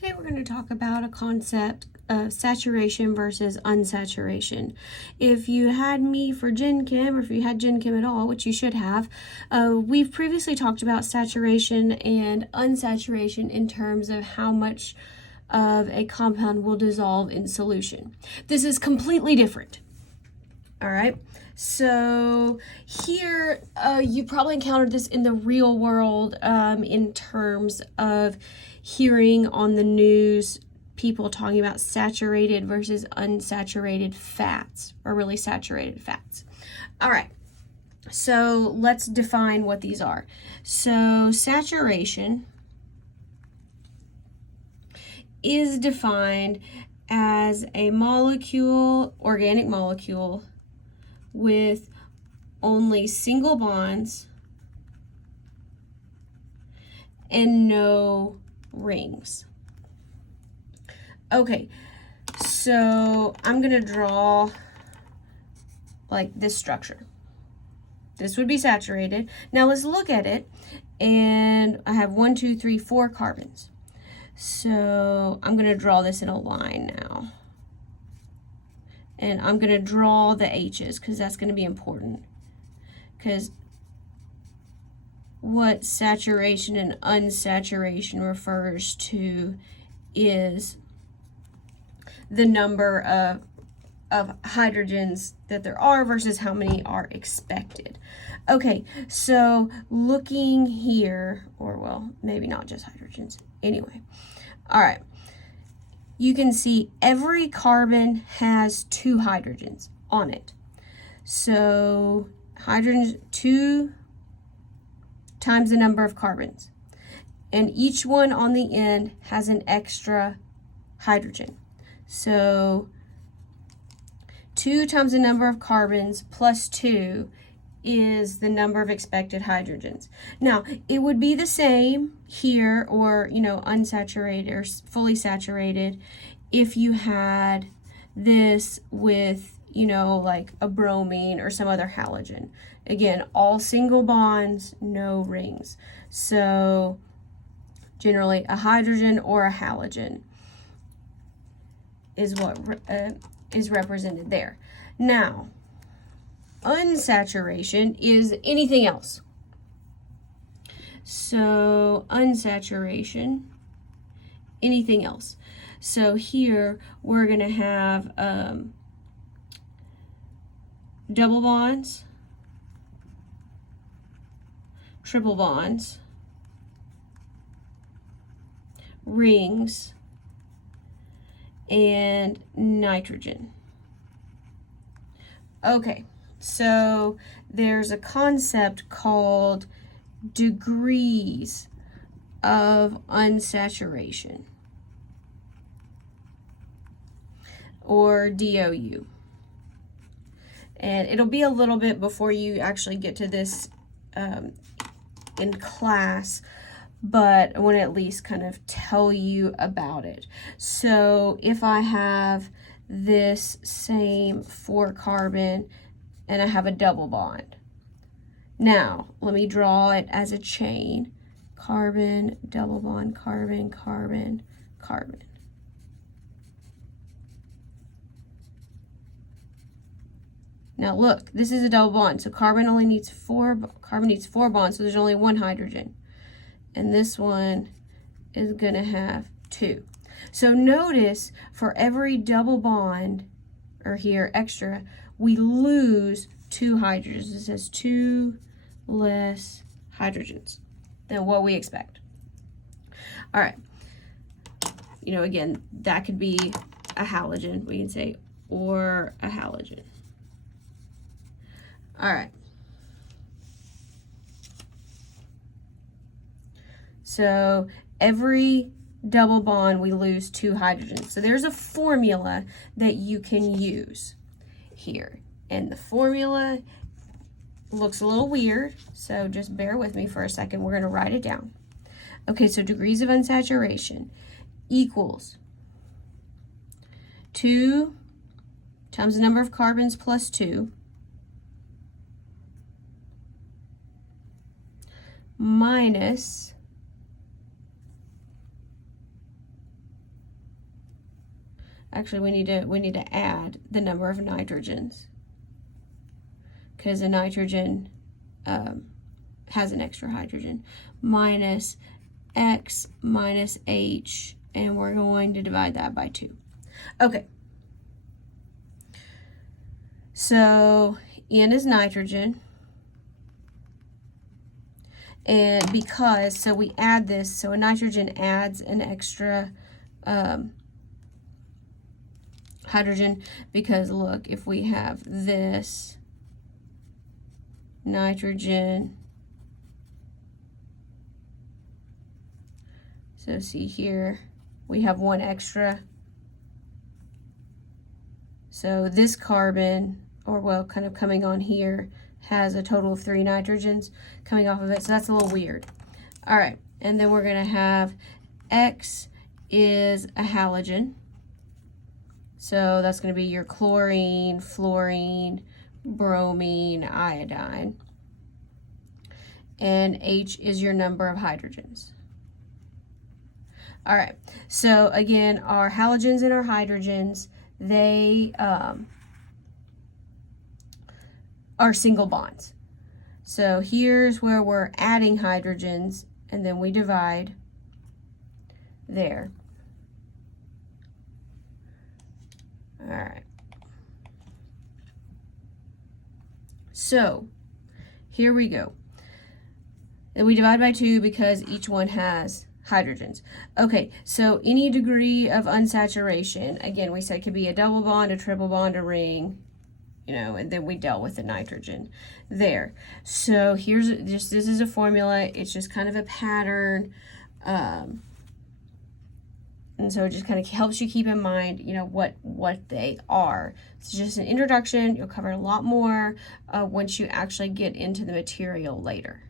Today we're going to talk about a concept of saturation versus unsaturation. If you had me for Gen Chem, or if you had Gen Chem at all, which you should have, we've previously talked about saturation and unsaturation in terms of how much of a compound will dissolve in solution. This is completely different. All right, so here you probably encountered this in the real world in terms of hearing on the news people talking about saturated versus unsaturated fats, or really saturated fats. All right, so let's define what these are. So saturation is defined as a molecule, organic molecule, with only single bonds and no rings. Okay, so I'm going to draw like this structure. This would be saturated. Now let's look at it, and I have 1, 2, 3, 4 carbons. So I'm going to draw this in a line now. And I'm going to draw the H's because that's going to be important. Because what saturation and unsaturation refers to is the number of hydrogens that there are versus how many are expected. Okay, so looking here, or well, maybe not just hydrogens. Anyway, all right. You can see every carbon has 2 hydrogens on it. So hydrogen 2 times the number of carbons. And each one on the end has an extra hydrogen. So 2 times the number of carbons plus 2 is the number of expected hydrogens. Now, it would be the same here, or, unsaturated or fully saturated, if you had this with, like a bromine or some other halogen. Again, all single bonds, no rings. So generally a hydrogen or a halogen is what is represented there. Now, unsaturation is anything else. So unsaturation, anything else. So here we're going to have double bonds, triple bonds, rings, and nitrogen. Okay. So there's a concept called degrees of unsaturation, or DOU. And it'll be a little bit before you actually get to this in class, but I want to at least kind of tell you about it. So if I have this same 4 carbon and I have a double bond. Now, let me draw it as a chain. Carbon, double bond, carbon, carbon, carbon. Now look, this is a double bond, so carbon needs 4 bonds, so there's only 1 hydrogen. And this one is going to have 2. So notice for every double bond, or here extra, we lose 2 hydrogens. It says 2 less hydrogens than what we expect. All right. Again, that could be a halogen, we can say, or a halogen. All right. So every double bond, we lose 2 hydrogens. So there's a formula that you can use here. And the formula looks a little weird, so just bear with me for a second. We're going to write it down. Okay, so degrees of unsaturation equals 2 times the number of carbons plus 2 minus actually we need to add the number of nitrogens, because a nitrogen has an extra hydrogen, minus X minus H, and we're going to divide that by 2. Okay, so N is nitrogen, and because, so we add this, so a nitrogen adds an extra hydrogen, because look, if we have this nitrogen, so see here, we have 1 extra. So this carbon, or well, kind of coming on here, has a total of 3 nitrogens coming off of it. So that's a little weird. All right, and then we're going to have X is a halogen. So that's going to be your chlorine, fluorine, bromine, iodine. And H is your number of hydrogens. All right, so again, our halogens and our hydrogens, they are single bonds. So here's where we're adding hydrogens, and then we divide there. All right. So here we go. And we divide by 2 because each one has hydrogens. Okay, so any degree of unsaturation, again, we said could be a double bond, a triple bond, a ring, you know, and then we dealt with the nitrogen there. So here's just, this is a formula. It's just kind of a pattern. And so it just kind of helps you keep in mind, you know, what they are. It's just an introduction. You'll cover a lot more once you actually get into the material later.